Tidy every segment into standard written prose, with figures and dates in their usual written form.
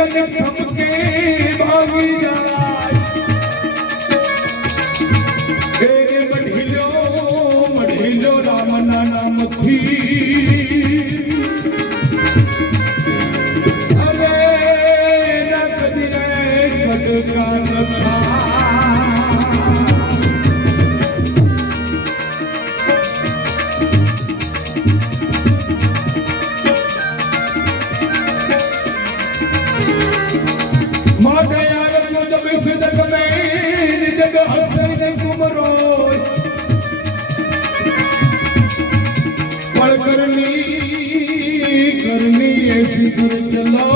અને થમકે ભાગી જાય એ મઢીલો રામના નામથી અરે ના કદી કટકા નથા करनी ऐसी कर चलो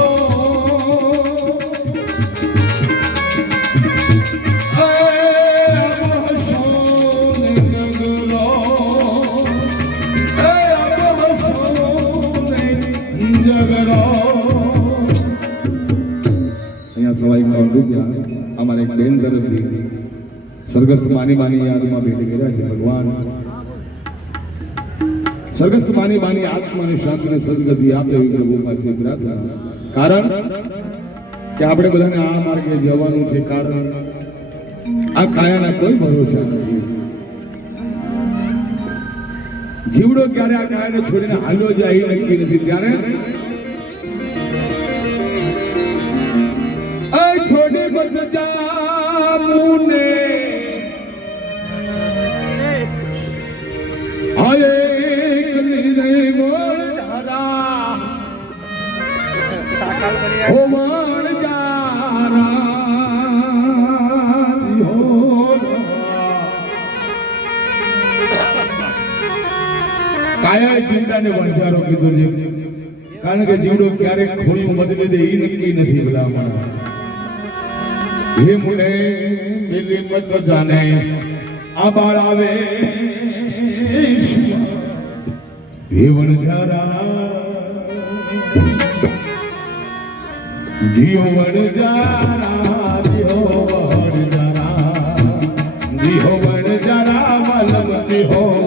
हमारे एक बेन तरफ थी स्वर्गस्थ मानी याद में भेटी गया भगवान स्वर्गस्थ मानी आत्मा ने शांति ने सदगति आपे एवी प्रभु पासे प्रार्थना कारण કે આપણે બધાને આ માર્ગે જવાનું છે કારણ આ કાયાના કોઈ ભરોસા નથી જીવડો ક્યારે આ કાયાને છોડીને હાલ્યો જાય એ નક્કી નથી ત્યારે આ છોડી મત જા મુને આયે કાયા જીવડાને વણઝારો કીધો છે કારણ કે જીવડો ક્યારેક ખોણિયું બદલી દે એ નક્કી નથી બધા માણસ હે મુને મિલી મત જાને આ બાળ આવે હે વણઝારા દિયો વણઝારા દિયો વણઝારા વલમ દિયો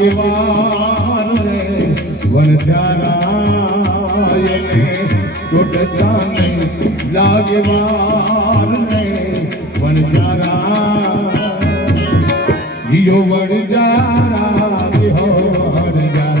लागवान रे वनचारा येने टूटता नहीं लागवान रे वनचारा जियो वनचारा